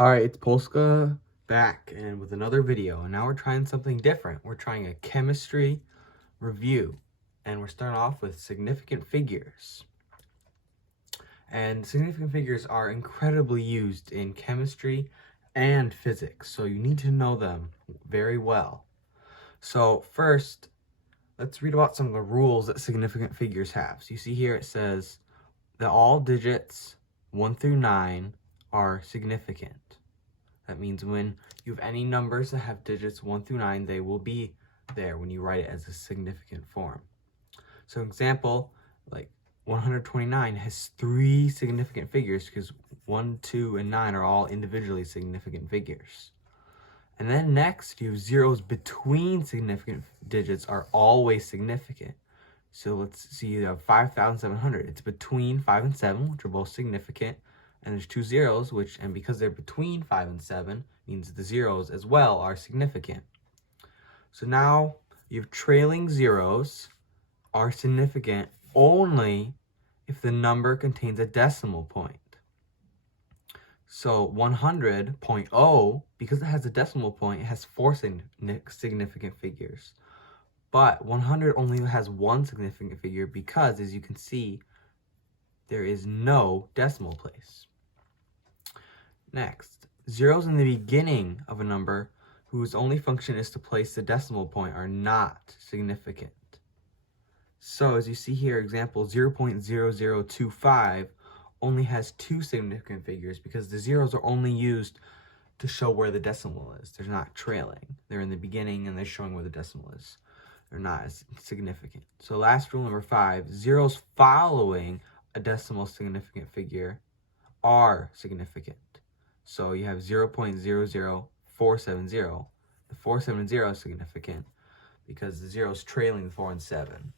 Alright, it's Polska back and with another video, and now we're trying something different. We're trying a chemistry review, and we're starting off with significant figures. And significant figures are incredibly used in chemistry and physics, so you need to know them very well. So first, let's read about some of the rules that significant figures have. So you see here it says that all digits 1 through 9 are significant. That means when you have any numbers that have digits 1 through 9, they will be there when you write it as a significant form. So example, like 129 has 3 significant figures because 1, 2, and 9 are all individually significant figures. And then next, you have zeros between significant digits are always significant. So let's see, you have 5,700. It's between 5 and 7, which are both significant. And there's 2 zeros, and because they're between 5 and 7, means the zeros as well are significant. So now you have trailing zeros are significant only if the number contains a decimal point. So 100.0, because it has a decimal point, it has 4 significant figures. But 100 only has 1 significant figure because, as you can see, there is no decimal place. Next, zeros in the beginning of a number whose only function is to place the decimal point are not significant. So as you see here, example 0.0025 only has 2 significant figures because the zeros are only used to show where the decimal is. They're not trailing. They're in the beginning and they're showing where the decimal is. They're not as significant. So last rule, number 5, zeros following a decimal significant figure are significant. So you have 0.00470. The 470 is significant because the 0 is trailing the 4 and 7.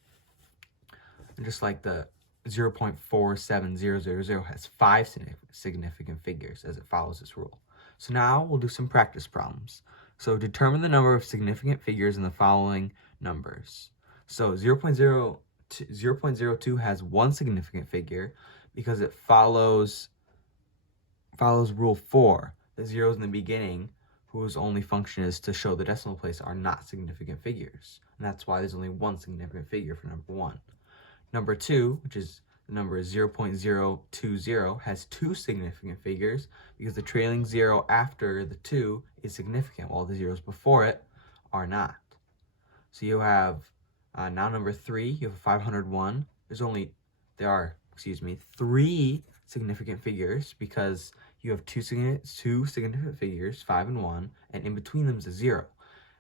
And just like the 0.47000 has 5 significant figures as it follows this rule. So now we'll do some practice problems. So determine the number of significant figures in the following numbers. So 0.02 has 1 significant figure because it follows rule 4. The zeros in the beginning, whose only function is to show the decimal place, are not significant figures. And that's why there's only 1 significant figure for number 1. Number 2, which is the number 0.020, has 2 significant figures because the trailing 0 after the 2 is significant, while the zeros before it are not. So you have, now number 3, you have 501. There are 3 significant figures because you have 2 significant figures, 5 and 1, and in between them is a 0.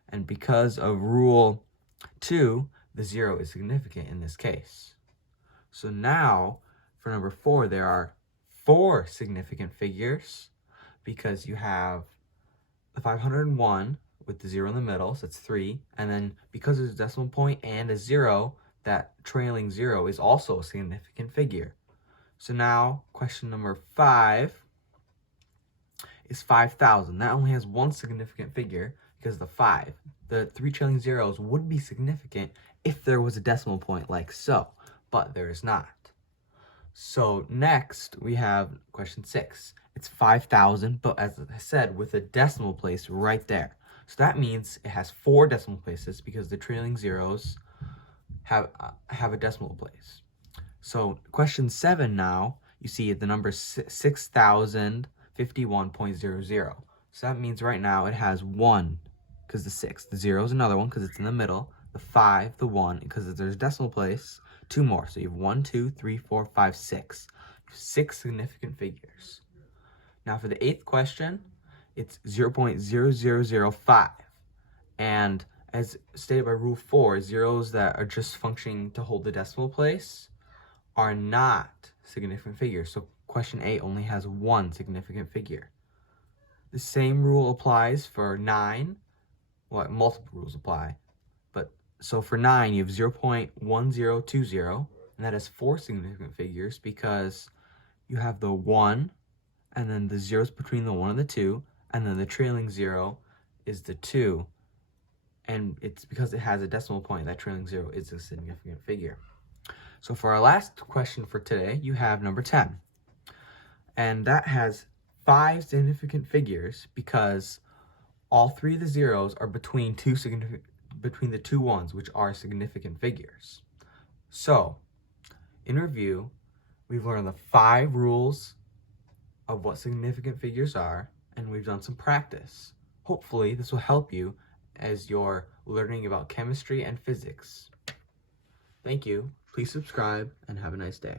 And because of rule 2, the 0 is significant in this case. So now, for number 4, there are 4 significant figures because you have the 501 with the 0 in the middle, so it's 3, and then because there's a decimal point and a 0, that trailing 0 is also a significant figure. So now, question number 5 is 5,000. That only has 1 significant figure because the 5. The 3 trailing zeros would be significant if there was a decimal point like so, but there is not. So next we have question 6. It's 5,000, but as I said, with a decimal place right there. So that means it has 4 decimal places because the trailing zeros have a decimal place. So question 7 now, you see the number 6,051.00. So that means right now it has 1 because the 6. The 0 is another one because it's in the middle. The 5, the 1, because there's a decimal place. 2 more. So you have 1, 2, 3, 4, 5, 6. 6 significant figures. Now for the 8th question, it's 0.0005. And as stated by rule 4, zeros that are just functioning to hold the decimal place are not significant figures. So question 8 only has 1 significant figure. The same rule applies for 9. Well, multiple rules apply. So for 9, you have 0.1020, and that has 4 significant figures because you have the 1, and then the zeros between the 1 and the 2, and then the trailing 0 is the 2. And it's because it has a decimal point, that trailing 0 is a significant figure. So for our last question for today, you have number 10. And that has 5 significant figures because all 3 of the zeros are between the two ones, which are significant figures. So, in review, we've learned the 5 rules of what significant figures are, and we've done some practice. Hopefully, this will help you as you're learning about chemistry and physics. Thank you. Please subscribe and have a nice day.